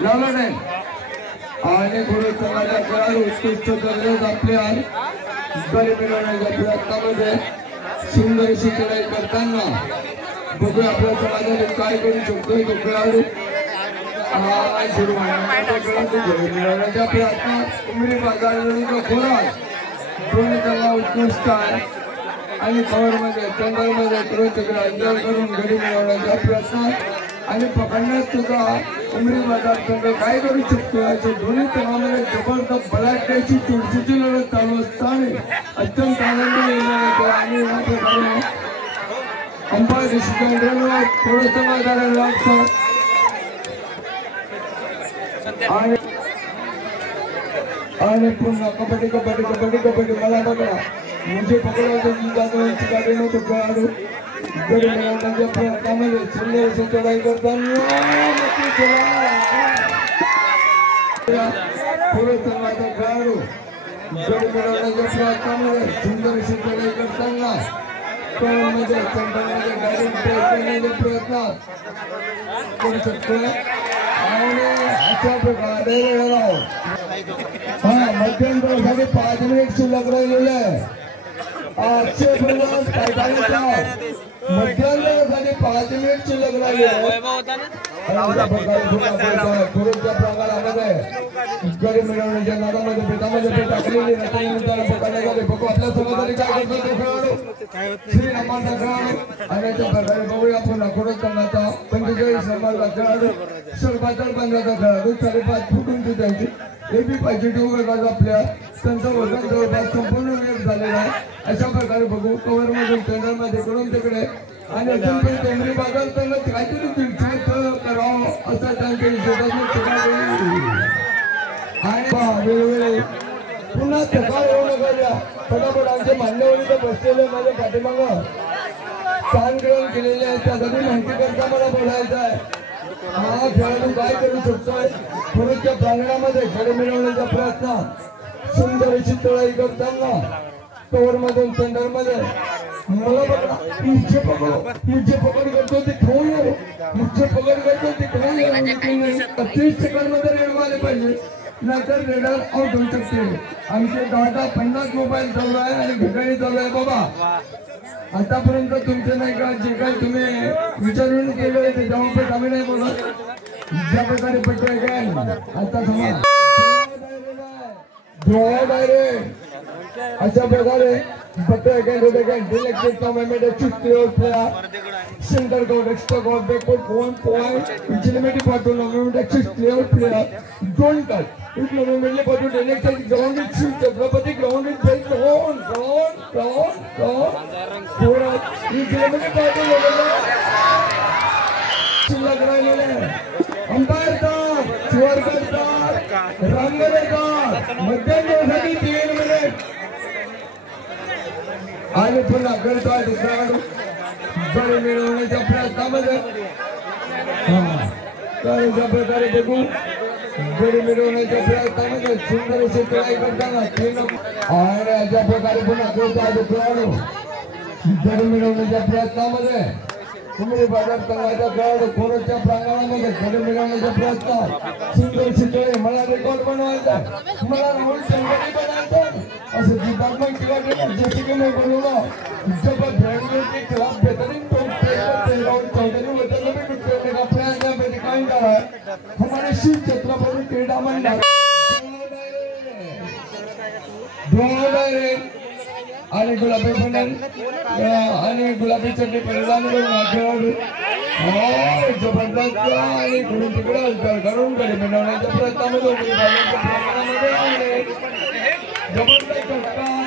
लावला नाही आणि गुरुचंद्राच्या खेळाडू उत्कृष्ट दर्जात आपल्या गडी मिळवण्याच्या प्रयत्नामध्ये सुंदर अशी लढाई करताना बघूया आपल्या समाजाने काय करू शकतोय तो खेळाडू मिळवण्याच्या प्रयत्नात उमरी बाजाराचा खोराक दोन्ही त्यांना उत्कृष्ट आहे आणि कव्हरमध्ये चंद्रमध्ये तुरंत अंतर करून गडी मिळवण्याच्या प्रयत्नात आणि पकडण्यात सुद्धा उमरी बाजार संघ काय करू शकतो याच्या दोन्ही तणामध्ये जबरदस्त बलाढ्याची चुरशीची लढत चालू असताना अत्यंत आनंदी येणार आणि या प्रकारे अंपायर डिसिजन थोडंसं मैदानाला लागतं आणि पुन्हा कबड्डी कबड्डी कबड्डी कबड्डी मला बघा मुझे पकडायचं गाडी नव्हतं खेळाडू गडी मिळवण्याच्या प्रयत्नामध्ये सुंदर अशी चढाई करताना संघाचा खेळाडू गडी मिळवण्याच्या प्रयत्नामध्ये सुंदर अशी चढाई करताना मध्ये सेंटरमध्ये गाडी करण्याच्या प्रयत्नात करू शकतो आणि अशा प्रकारे मध्यंतरासाठी 5 मिनिट शिल्लक राहिलेले आहे मध्यंतरासाठी 5 मिनिट शिल्लक राहिलेले गडी मिळवण्याच्या नादामध्ये पेटामध्ये टाकलेली पकडण्यासाठी बघू आपल्या समाजाने काय करतो श्री रामाचा खेळाडू आणि अशा प्रकारे बघूया पुन्हा संघाचा 45 नंबरचा खेळाडू सरपाचर पंजाचा खेळाडू 5.5 फूट उंची त्यांची एबी पॉझिटिव्ह गटात आपल्या त्यांचा वजन जवळपास संपूर्ण वेळ झालेला आहे अशा प्रकारे बघू कव्हर मधून टेंडरमध्ये कडून तिकडे आणि अजून टेंबरी बाजार त्यांना काहीतरी दिलचस्प करावं असं त्यांच्या आणि वेळोवेळी पुन्हा थकाव होऊ नका फटाफट आमचे मान्यवरीत बसलेले माझ्या पाठीमागं स्थान ग्रहण केलेले आहे त्यासाठी माहिती करता मला बोलायचं आहे हा खेळाडू काय करू शकतोय पुरुषच्या प्रांगणामध्ये गडी मिळवण्याचा प्रयत्न सुंदर अशी चढाई करताना कव्हर मधून टेंडर मध्ये मला बघा मुझे पकड करतो ते खाऊन मुझे पकड करतो ते खाऊन 30 सेकंड मध्ये रेड आले पाहिजे नाहीतर रेडर आउट होऊ शकते आमचे 10-50 मोबाईल चालू आहे आणि घड्याळी चालू आहे बाबा आतापर्यंत तुमचे नाही का जे काही तुम्ही विचारून केले त्याच्यावर आम्ही नाही बोलत ज्या प्रकारे पटतोय काय आता समजा अशा प्रकारे पटतोय काय डिलेक्टेड tournament centre code extra code backward point eliminate for tournament access player don't cut इस टूर्नामेंटले पाठवून डिलेक्टेड ग्राउंड इच छत्रपती ग्राउंड इच बेस्ट ऑन पूरा इलिमिनेट पाठवून शिल्लक राहिलेले अंपायर स्वर करतात रंगलेतात मध्यंतरासाठी 3 मिनिट आणि पुन्हा करतोय दुसऱ्याकडून गडी मिळवण्याच्या प्रयत्नामध्ये तर अशा प्रकारे बघू गडी मिळवण्याच्या प्रयत्नामध्ये सुंदर अशी चढाई करताना आणि अशा प्रकारे पुन्हा करतोय दुसऱ्याकडून गडी मिळवण्याच्या प्रयत्नामध्ये उमरी बाजार संघाचा खेळाडू कोरोच्या प्रांगणामध्ये गडी मिळवण्याचा प्रयत्न सुंदर शिकवले मला रेकॉर्ड बनवायचा मला राहुल संघटने बनायचं असं डिपार्टमेंट किंवा जैसे कि मैं बोलूंगा जब ब्रांड के खिलाफ बेहतरीन राहुल चौधरी वतन में कुछ करने का प्रयास यहाँ पे दिखाई जा रहा है हमारे शिव छत्रपति क्रीडा मंडल आणि गुलाबी फंडन आणि गुलाबी चड्डी परिधान करून खेळाडू जबरदस्त आणि घडून तिकडे घडून गडी मिळवण्याच्या प्रयत्नामध्ये जबरदस्त